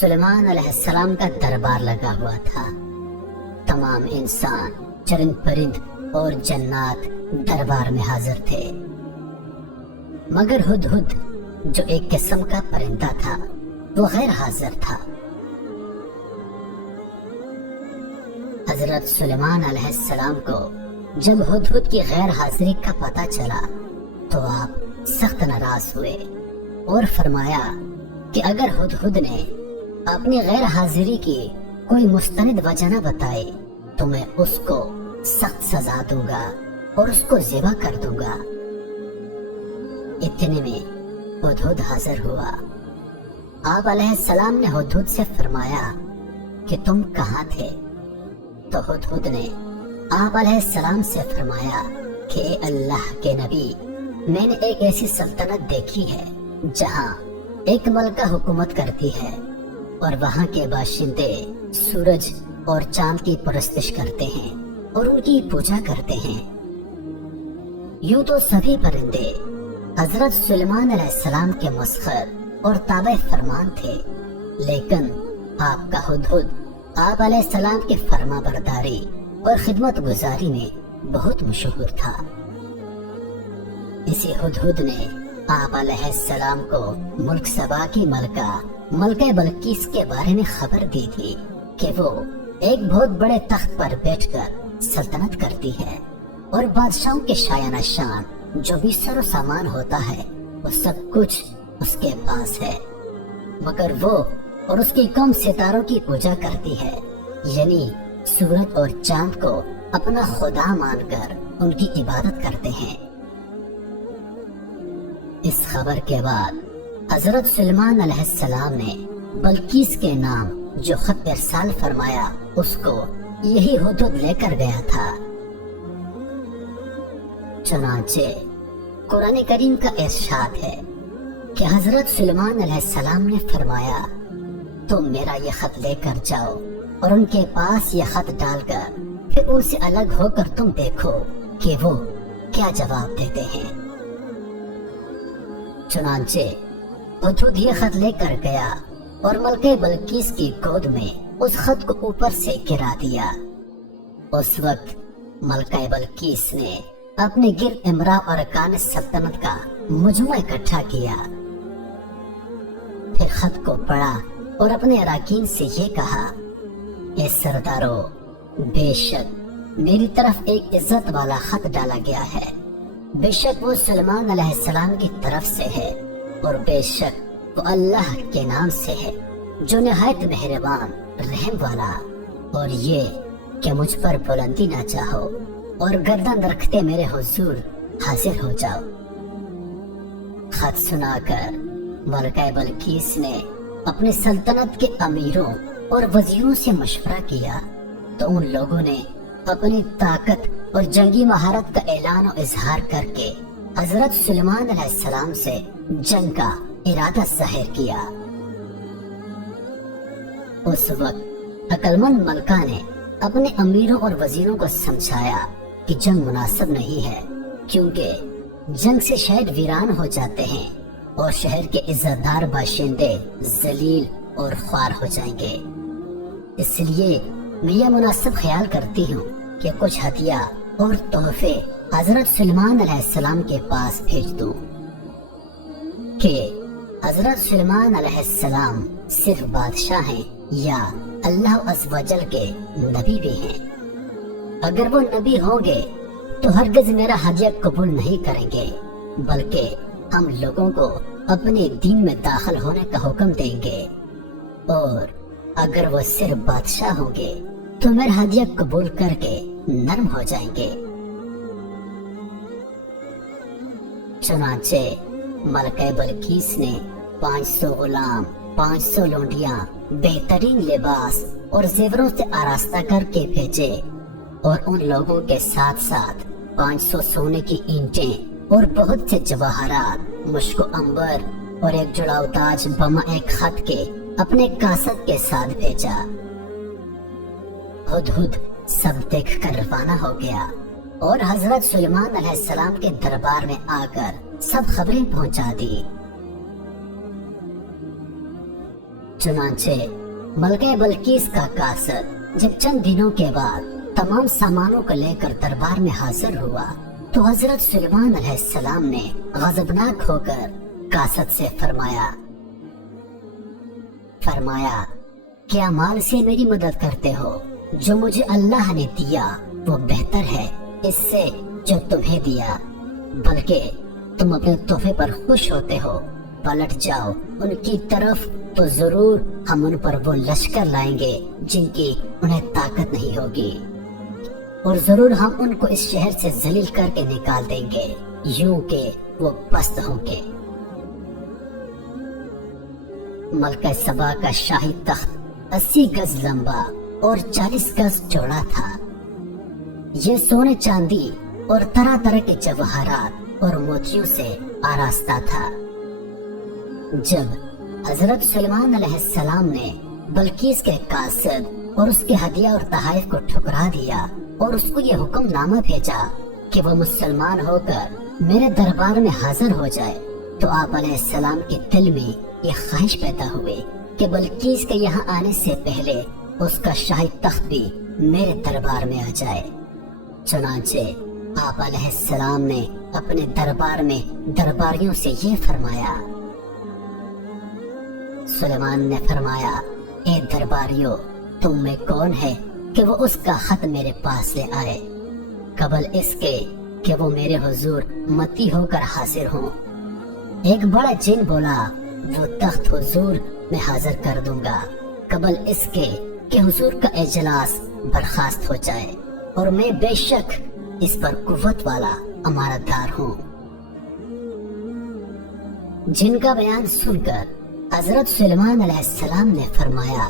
सुलेमान अलैहिस्सलाम का दरबार लगा हुआ था। तमाम इंसान, चरिंद परिंद और जन्नात दरबार में हाजिर थे, मगर हुदहुद जो एक किस्म का परिंदा था वो गैर हाजिर था। हजरत सुलेमान अलैहिस्सलाम को जब हुदहुद की गैर हाजिरी का पता चला तो आप सख्त नाराज हुए और फरमाया कि अगर हुदहुद ने अपनी गैर हाजिरी की कोई मुस्तनिद वजह न बताए तो मैं उसको सख्त सजा दूंगा और उसको ज़िबा कर दूंगा। इतने में हुदहुद हाजिर हुआ। आप अलैहिस्सलाम ने हुदहुद से फरमाया कि तुम कहाँ थे? तो हुदहुद ने आप अलैहिस्सलाम से फरमाया कि ए अल्लाह के नबी, मैंने एक ऐसी सल्तनत देखी है जहाँ एक मलका हुकूमत करती है और वहाँ के बाशिंदे सूरज और चांद की परस्तिश करते हैं और उनकी पूजा करते हैं। यूं तो सभी परिंदे हजरत सुलेमान अलैहिस्सलाम के मस्खर और ताबे फरमान थे, लेकिन आपका हुदहुद आप अलैहिस्सलाम की फरमा बरदारी और खिदमत गुजारी में बहुत मशहूर था। इसी हुदहुद ने आप अलैहिस्सलाम को मुल्क सबा की मलका बल्कीस के बारे में खबर दी थी कि वो एक बहुत बड़े तख्त पर बैठकर सल्तनत करती है और बादशाहों के शायाना शान जो भी सरो सामान होता है वो सब कुछ उसके पास है, मगर वो और उसकी कौम सितारों की पूजा करती है, यानी सूरज और चांद को अपना खुदा मानकर उनकी इबादत करते हैं। इस खबर के बाद हजरत सुलेमान अलैहिस्सलाम ने बल्कीस के नाम जो खत इरसाल फरमाया उसको यही हुदहुद लेकर गया था। चुनांचे कुरान करीम का इरशाद है कि हजरत सुलेमान अलैहिस्सलाम ने फरमाया, तुम मेरा ये खत लेकर जाओ और उनके पास ये खत डालकर फिर उनसे अलग होकर तुम देखो कि वो क्या जवाब देते हैं। चुनांचे हुदहुद ये खत लेकर गया और मलके बल्कीस की गोद में उस खत को ऊपर से गिरा दिया। उस वक्त मलका बल्कीस ने अपने गिर्द इमरा और अरकान सल्तनत का मजमुआ इकट्ठा किया, फिर खत को पढ़ा और अपने अराकीन से ये कहा, ए सरदारों, बेशक मेरी तरफ एक इज्जत वाला खत डाला गया है, बेशक वो सुलेमान अलैहिस्सलाम की तरफ से है और बेशक वो अल्लाह के नाम से है जो निहायत मेहरबान रहम वाला। और ये कि मुझ पर बुलंदी ना चाहो और गर्दन रखते मेरे हुजूर हाजिर हो जाओ। खत सुनाकर मलका बल्कीस ने अपनी सल्तनत के अमीरों और वजीरों से मशवरा किया तो उन लोगों ने अपनी ताकत और जंगी महारत का ऐलान और इजहार करके हजरत सुलेमान अलैहिस्सलाम से जंग का इरादा जाहिर किया। उस वक्त अक्लमंद मलका ने अपने अमीरों और वजीरों को समझाया कि जंग मुनासिब नहीं है, क्योंकि जंग से शहर वीरान हो जाते हैं और शहर के इज्जतदार बाशिंदे जलील और ख्वार हो जाएंगे। इसलिए मैं यह मुनासिब ख्याल करती हूँ कि कुछ हदिया और तोहफे हजरत सुलेमान अलैहिस्सलाम के पास भेज दूं कि हजरत सुलेमान अलैहिस्सलाम सिर्फ बादशाह हैं या अल्लाह अज़्ज़ व जल के नबी भी हैं। अगर वो नबी होंगे तो हरगिज़ मेरा हदिया कबूल नहीं करेंगे, बल्कि हम लोगों को अपने दीन में दाखिल होने का हुक्म देंगे, और अगर वो सिर्फ बादशाह होंगे तो मेरा हदिया कबूल करके नरम हो जाएंगे। चुनांचे मलका बल्कीस ने 500 गुलाम, 500 लोंडियां, बेहतरीन लिबास और जेवरों से आरास्ता करके भेजे और उन लोगों के साथ साथ 500 सोने की ईंटें और बहुत से जवाहरात, मुश्को अंबर और एक जुड़ाव ताज बमा एक खत के अपने कासद के साथ भेजा। हुदहुद सब देख कर रवाना हो गया और हजरत सुलेमान अलैहिस्सलाम के दरबार में आकर सब खबरें पहुंचा दी। चुनांचे मलके बल्कीस का कासद जब चंद दिनों के बाद तमाम सामानों को लेकर दरबार में हाजिर हुआ तो हजरत सुलेमान अलैहिस्सलाम ने गजबनाक होकर कासद से फरमाया क्या माल से मेरी मदद करते हो? जो मुझे अल्लाह ने दिया वो बेहतर है इससे जो तुम्हें दिया, बल्कि तुम अपने तोहफे पर खुश होते हो। पलट जाओ उनकी तरफ तो जरूर हम उन पर वो लश्कर लाएंगे जिनकी उन्हें ताकत नहीं होगी, और जरूर हम उनको इस शहर से जलील करके निकाल देंगे, यूं के वो पस्त होंगे। मलका सबा का शाही तख्त 80 गज लंबा और 40 गज चौड़ा था। ये सोने चांदी और तरह तरह के जवाहरात और मोतियों से आरास्ता था। जब हजरत सुलेमान अलैहिस्सलाम ने बल्कीस के कासद और उसके हदिया और तहाइफ को ठुकरा दिया और उसको ये हुक्मनामा भेजा कि वो मुसलमान होकर मेरे दरबार में हाजिर हो जाए, तो आप अलैहिस्सलाम के दिल में ये ख्वाहिश पैदा हुई कि बल्कीस के यहाँ आने से पहले उसका शाही तख्त भी मेरे दरबार में आ जाए। चुनांचे आप अलैहिस्सलाम ने अपने दरबार में दरबारियों से ये फरमाया। सुलेमान ने फरमाया, ए दरबारियों, तुम में कौन है कि वो उसका खत मेरे पास ले आए, कबल इसके कि वो मेरे हुजूर मती होकर हाजिर हों। एक बड़ा जिन बोला, वो तख्त हुजूर में हाजिर कर दूंगा, कबल इसके कि हुजूर का इजलास बर्खास्त हो जाए, और मैं बेशक इस पर कुव्वत वाला अमानतदार हूँ। जिनका बयान सुनकर हजरत सुलेमान अलैहिस्सलाम ने फरमाया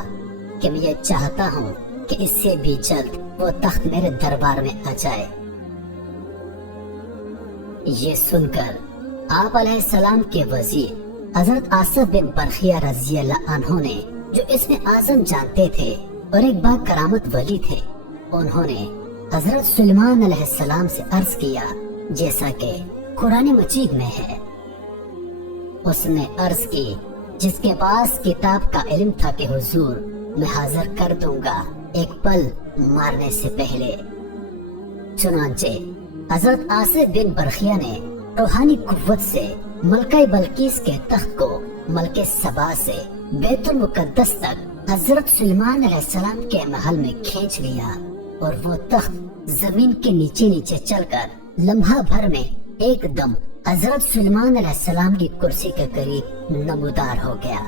कि मैं ये चाहता हूँ कि इससे भी जल्द वो तख्त मेरे दरबार में आ जाए। ये सुनकर आप अलैहिस्सलाम के वजीर हजरत आसिफ बिन बरखिया रज़ियल्लाहु अन्हु ने, जो इसमें आजम जानते थे और एक बाग करामत वली थे, उन्होंने हजरत सुलेमान अलैहिस्सलाम से अर्ज किया जैसा कि कुरान मजीद में है। उसने अर्ज की, जिसके पास किताब का इल्म था कि हुजूर मैं हाजिर कर दूंगा एक पल मारने से पहले। चुनांचे हजरत आसिफ बिन बरखिया ने रूहानी कुव्वत से मलका बल्कीस के तख्त को मलके सबा से बैतुल मुकद्दस तक हजरत सुलेमान अलैहिस्सलाम के महल में खींच लिया, और वो तख्त जमीन के नीचे नीचे चलकर लम्हा भर में एकदम हजरत सुलेमान अलैहिस्सलाम की कुर्सी के करीब नमूदार हो गया।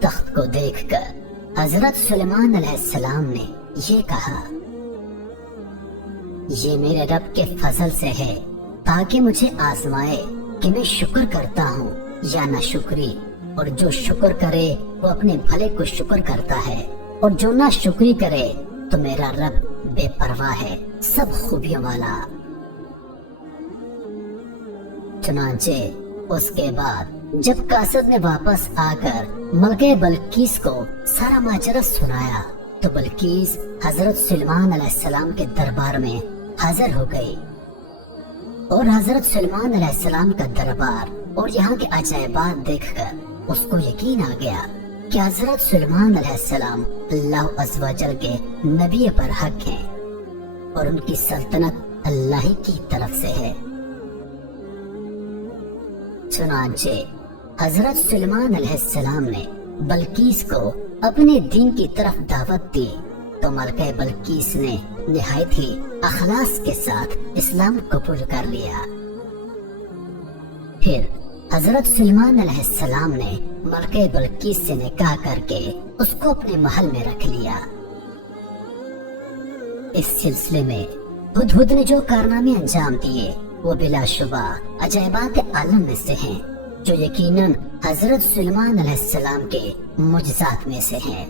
तख्त को देखकर हजरत सुलेमान अलैहिस्सलाम ने ये कहा, ये मेरे रब के फजल से है ताकि मुझे आजमाए कि मैं शुक्र करता हूँ या नाशुक्री, और जो शुक्र करे वो अपने भले को शुक्र करता है, और जो ना शुक्री करे तो मेरा रब बेपरवाह है, सब खूबियों वाला। चुनांचे उसके बाद जब कासद ने वापस आकर मलके बल्कीस को सारा माजरा सुनाया, तो बल्कीस हजरत सुलेमान अलैहिस्सलाम के दरबार में हाजिर हो गई, और हजरत सुलेमान अलैहिस्सलाम का दरबार और यहाँ के अजायबात देखकर उसको यकीन आ गया कि हजरत सुलेमान अलैहिस्सलाम अल्लाह अज़्ज़ व जल के नबी पर हक हैं, और उनकी सल्तनत अल्लाह ही की तरफ से है। चुनांचे हजरत सुलेमान अलैहिस्सलाम ने बल्कीस को अपने दीन की तरफ दावत दी, तो मलका बल्कीस ने निहायत ही अखलास के साथ इस्लाम कबूल कर लिया। फिर हजरत सुलेमान अलैहिस्सलाम ने मलका बल्कीस से निकाह करके उसको अपने महल में रख लिया। इस सिलसिले में हुदहुद ने जो कारनामे अंजाम दिए वो बिलाशुबा अजायबात आलम में से हैं, जो यकीनन हजरत सुलेमान अलैहिस्सलाम के मुजज़ात में से हैं।